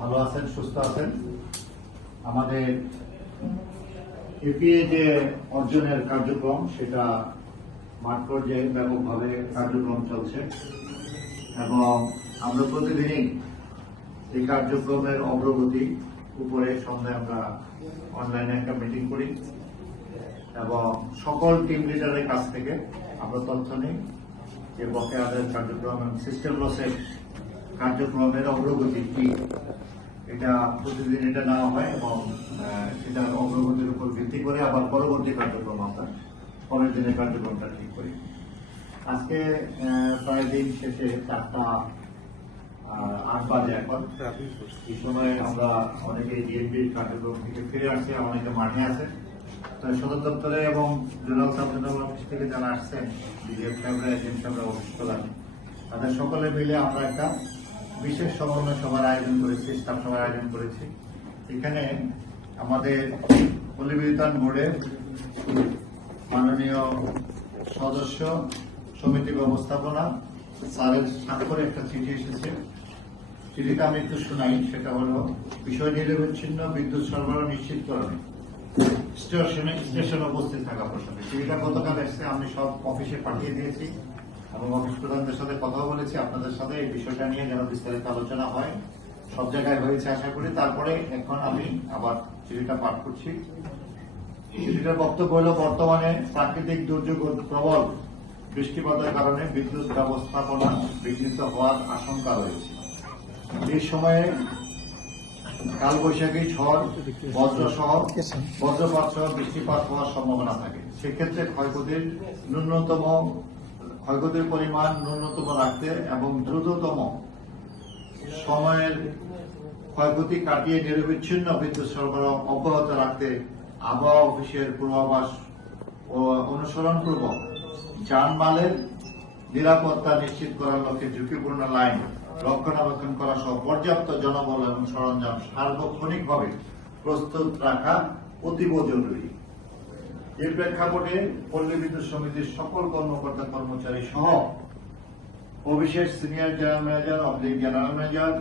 ভালো আছেন, সুস্থ আছেন? আমাদের এপিএ যে অর্জনের কার্যক্রম, সেটা মাঠ পর্যায়ে ব্যাপকভাবে কার্যক্রম চলছে এবং আমরা প্রতিদিনই এই কার্যক্রমের অগ্রগতি উপরে সন্ধ্যায় আমরা অনলাইনে একটা মিটিং করি এবং সকল টিম লিডারের কাছ থেকে আমরা তথ্য নিই যে বকেয়াদের কার্যক্রম এবং সিস্টেম লসের কার্যক্রমের অগ্রগতি কি? এটা প্রতিদিন এটা নেওয়া হয় এবং সেটার অগ্রগতির উপর ভিত্তি করে আবার পরবর্তী কার্যক্রম আমরা পরের দিনের কার্যক্রমটা ঠিক করি। আজকে প্রায় দিন শেষে চারটা আট বাজে এখন। এই সময় আমরা অনেকে ডিএমপির কার্যক্রম থেকে ফিরে আসছে, অনেকে মাঠে আছে। তাই সদর দপ্তরে এবং জেনারেল সাবজেনারেল অফিস থেকে যারা আসছেন বিডিএফ সাহেবরা এজেন্ট সাহেবরা, অফিস তাদের সকলে মিলে আমরা একটা বিশেষ সমন্বয় সভার আয়োজন করেছি স্টাফ সভার আয়োজন করেছি। এখানে আমাদের পল্লীবিদ্যান বোর্ডের মাননীয় সদস্য সমিতি ব্যবস্থাপনা, স্যারের স্বাক্ষরে একটা চিঠি এসেছে। চিঠিটা আমি একটু শোনাই, সেটা হলো, বিষয় নিরবিচ্ছিন্ন বিদ্যুৎ সরবরাহ নিশ্চিত নিশ্চিতকরণে স্টেশনে স্টেশনে উপস্থিত থাকা প্রসঙ্গে চিঠিটা গতকাল এসছে, আমি সব অফিসে পাঠিয়ে দিয়েছি। এবং অফিস প্রধানদের সাথে কথা বলেছি, আপনাদের সাথে এই বিষয়টা নিয়ে যেন বিস্তারিত আলোচনা হয়। সব জায়গায় হয়েছে আশা করি। তারপরে এখন আমি আবার চিঠিটা পাঠ করছি। চিঠিটার বক্তব্য হলো, বর্তমানে প্রাকৃতিক দুর্যোগ প্রবল বৃষ্টিপাতের কারণে বিদ্যুৎ ব্যবস্থাপনা বিঘ্নিত হওয়ার আশঙ্কা রয়েছে। এই সময়ে কালবৈশাখী ঝড় বজ্র সহ বজ্রপাত সহ বৃষ্টিপাত হওয়ার সম্ভাবনা থাকে। সেক্ষেত্রে ক্ষয়ক্ষতির ন্যূনতম ক্ষয়ক্ষতির পরিমাণ ন্যূনতম রাখতে এবং দ্রুততম সময়ের ক্ষয়ক্ষতি কাটিয়ে নিরবিচ্ছিন্ন বিদ্যুৎ সরবরাহ অব্যাহত রাখতে আবহাওয়া অফিসের পূর্বাভাস ও অনুসরণ পূর্বক যানমালের নিরাপত্তা নিশ্চিত করার লক্ষ্যে ঝুঁকিপূর্ণ লাইন রক্ষণাবেক্ষণ করা সহ পর্যাপ্ত জনবল এবং সরঞ্জাম সার্বক্ষণিকভাবে প্রস্তুত রাখা অতীব জরুরি। এর প্রেক্ষাপটে পল্লী বিদ্যুৎ সমিতির সকল কর্মকর্তা কর্মচারী সহ অফিসের senior general manager oblique general manager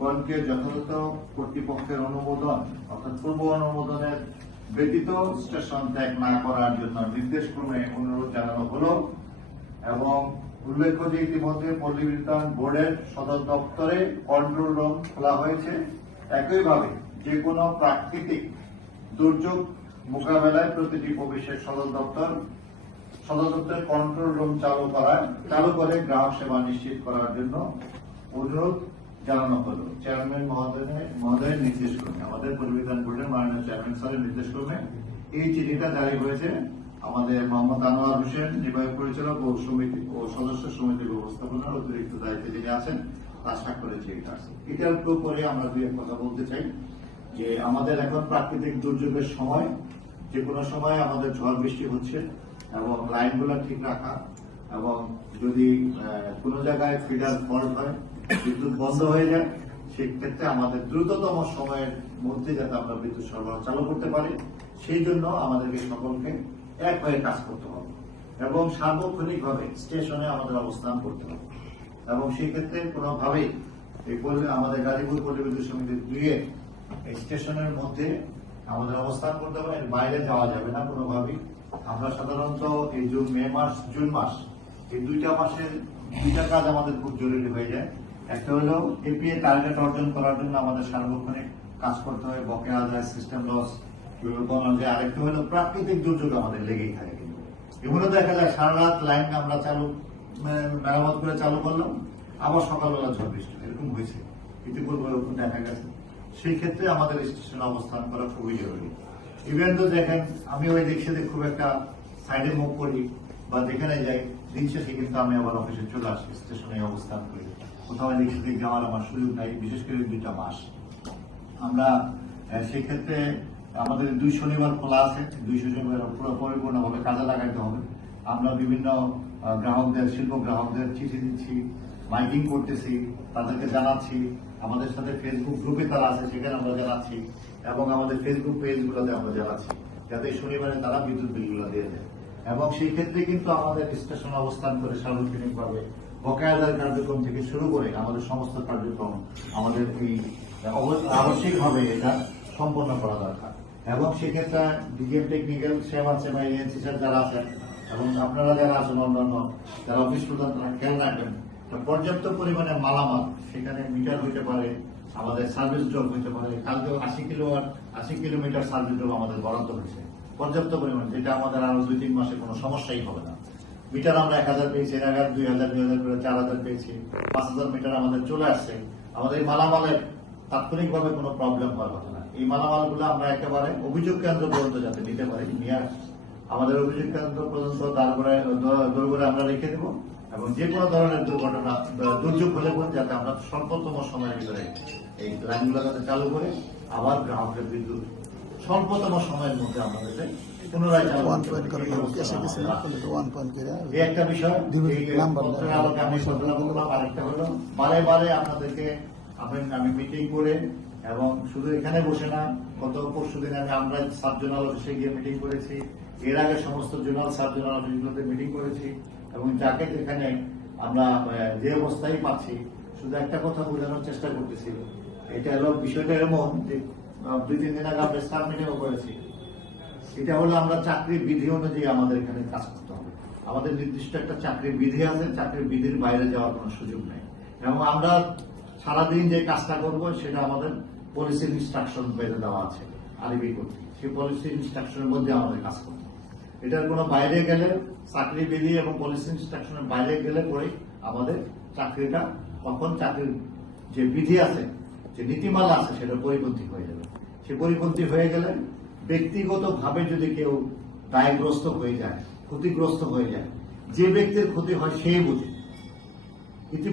গণকে যথাযথ কর্তৃপক্ষের অনুমোদন, অর্থাৎ পূর্ব অনুমোদনের ব্যতীত স্টেশন ত্যাগ না করার জন্য নির্দেশ ক্রমে অনুরোধ জানানো হলো এবং উল্লেখ্য যে ইতিমধ্যে পল্লী বোর্ডের সদর দপ্তরে কন্ট্রোল রুম খোলা হয়েছে। একইভাবে যে কোনো প্রাকৃতিক দুর্যোগ মোকাবেলায় প্রতিটি প্রবেশের সদর দপ্তর, সদর দপ্তরের কন্ট্রোল রুম চালু করায়, চালু করে গ্রাহক সেবা নিশ্চিত করার জন্য অনুরোধ জানানো হলো। চেয়ারম্যান মহোদয় মহোদয়ের নির্দেশ ক্রমে আমাদের পরিবেদন বোর্ডের মাননীয় চেয়ারম্যান স্যারের নির্দেশ ক্রমে এই চিঠিটা জারি হয়েছে। আমাদের মোহাম্মদ আনোয়ার হোসেন, নির্বাহী পরিচালক ও সমিতি ও সদস্য সমিতি ব্যবস্থাপনার অতিরিক্ত দায়িত্বে যিনি আছেন, তার স্বাক্ষরের চিঠিটা আছে। এটার উপরে আমরা দুই এক কথা বলতে চাই যে আমাদের এখন প্রাকৃতিক দুর্যোগের সময় যে কোনো সময় আমাদের ঝড় বৃষ্টি হচ্ছে এবং লাইনগুলো ঠিক রাখা এবং যদি কোনো জায়গায় ফিডার ফল্ট হয়, বিদ্যুৎ বন্ধ হয়ে যায়, সেক্ষেত্রে আমাদের দ্রুততম সময়ের মধ্যে যাতে আমরা বিদ্যুৎ সরবরাহ চালু করতে পারি, সেই জন্য আমাদেরকে সকলকে এক হয়ে কাজ করতে হবে এবং সার্বক্ষণিকভাবে স্টেশনে আমাদের অবস্থান করতে হবে এবং সেই ক্ষেত্রে কোনোভাবেই আমাদের গাজীপুর পল্লী বিদ্যুৎ সমিতির স্টেশনের মধ্যে আমাদের অবস্থান করতে হবে এর বাইরে যাওয়া যাবে না কোনোভাবেই। আমরা সাধারণত এই জুন, মে মাস, জুন মাস, এই দুইটা মাসের, দুইটা কাজ আমাদের খুব জরুরি হয়ে যায়। একটা হলো এপিএ টার্গেট অর্জন করার জন্য আমাদের সার্বক্ষণিক কাজ করতে হয়, বকেয়া আদায় সিস্টেম লস যায়। আরেকটা হলো প্রাকৃতিক দুর্যোগ আমাদের লেগেই থাকে কিন্তু। এগুলো দেখা যায় সারা রাত লাইন আমরা চালু মেরামত করে চালু করলাম, আবার সকালবেলা ঝড় বৃষ্টি এরকম হয়েছে। ইতিপূর্বে দেখা গেছে। সেই ক্ষেত্রে আমাদের স্টেশনে অবস্থান করা খুবই জরুরি। ইভেন তো দেখেন, আমি ওই সেদিক খুব একটা সাইডে মুভ করি বা যেখানে যাই, দিন শেষে কিন্তু আমি আবার অফিসে চলে আসি স্টেশনে অবস্থান করি। কোথাও সেদিক যাওয়ার আমার সুযোগ নাই, বিশেষ করে দুইটা মাস। আমরা সেক্ষেত্রে আমাদের দুই শনিবার খোলা আছে, দুই শনিবার পুরো পরিপূর্ণভাবে কাজে লাগাইতে হবে। আমরা বিভিন্ন গ্রাহকদের, শিল্প গ্রাহকদের চিঠি দিচ্ছি, মাইকিং করতেছি, তাদেরকে জানাচ্ছি আমাদের সাথে ফেসবুক গ্রুপে তারা আছে, সেখানে আমরা জানাচ্ছি এবং আমাদের ফেসবুক পেজগুলোতে আমরা জানাচ্ছি, যাতে শনিবারে তারা বিদ্যুৎ বিল বিলগুলো দিয়ে দেয়। এবং সেই ক্ষেত্রে কিন্তু আমাদের স্টেশন অবস্থান করে সার্বজনীনভাবে বকেয়াদার কার্যক্রম থেকে শুরু করে আমাদের সমস্ত কার্যক্রম আমাদের এই আবশ্যিকভাবে এটা সম্পন্ন করা দরকার। এবং সেক্ষেত্রে ডিজিএম টেকনিক্যাল সেবা সেবা এজেন্সি যারা আছেন, এবং আপনারা যারা আছেন অন্যান্য, যারা অফিস প্রধান, তারা খেয়াল রাখবেন পর্যাপ্ত পরিমাণে মালামাল, সেখানে মিটার হইতে পারে, আমাদের সার্ভিস ড্রপ হইতে পারে। কালকে আশি কিলো আশি কিলোমিটার সার্ভিস ড্রপ আমাদের বরাদ্দ হয়েছে। পর্যাপ্ত পরিমাণে, যেটা আমাদের আরও দুই, তিন মাসে কোনো সমস্যাই হবে না। মিটার আমরা এক হাজার পেয়েছি, এক হাজার, দুই হাজার দুই হাজার করে চার হাজার পেয়েছি। পাঁচ হাজার মিটার আমাদের চলে আসছে। আমাদের মালামালের তাৎক্ষণিকভাবে কোনো প্রবলেম হওয়ার কথা না। এই মালামালগুলো আমরা একেবারে অভিযোগ কেন্দ্র পর্যন্ত যাতে নিতে পারি, নিয়ে আমাদের অভিযোগ কেন্দ্র পর্যন্ত তারপরে দৌড়ে আমরা রেখে দেবো। এবং যে কোনো ধরনের দুর্ঘটনা দুর্যোগ হলে পরে যাতে আমরা স্বল্পতম সময়ের ভিতরে এই লাইনগুলো যাতে চালু করে আবার গ্রাহকের বিদ্যুৎ স্বল্পতম সময়ের মধ্যে যাতে পুনরায় এই একটা বিষয় আমি আরেকটা হলো বারে বারে আপনাদেরকে আমি আমি মিটিং করে এবং শুধু এখানে বসে না গত পরশু দিন আমি আমরা সাব জোনাল অফিসে গিয়ে মিটিং করেছি। এর আগে সমস্ত জোনাল সাব জোনাল অফিসগুলোতে মিটিং করেছি। এবং যাকে যেখানে আমরা যে অবস্থায় পাচ্ছি, শুধু একটা কথা বোঝানোর চেষ্টা করতেছি। এটা হলো, বিষয়টা এমন যে দুই, তিন দিন আগে আমরা স্টাফ মিটিংও করেছি। এটা হলো আমরা চাকরির বিধি অনুযায়ী আমাদের এখানে কাজ করতে হবে। আমাদের নির্দিষ্ট একটা চাকরির বিধি আছে, চাকরির বিধির বাইরে যাওয়ার কোনো সুযোগ নেই। এবং আমরা সারাদিন যে কাজটা করব, সেটা আমাদের পলিসির ইনস্ট্রাকশন বেঁধে দেওয়া আছে, আরবি করতে। সেই পলিসি ইনস্ট্রাকশনের মধ্যে আমাদের কাজ করতে। এটার কোনো বাইরে গেলে চাকরি বিধি এবং পলিসি ইনস্ট্রাকশনের বাইরে গেলে পরে আমাদের চাকরিটা, কখন চাকরির যে বিধি আছে, যে নীতিমালা আছে, সেটা পরিপন্থী হয়ে যাবে। সে পরিপন্থী হয়ে গেলে ব্যক্তিগতভাবে যদি কেউ দায়গ্রস্ত হয়ে যায়, ক্ষতিগ্রস্ত হয়ে যায়, যে ব্যক্তির ক্ষতি হয় সেই বুঝে।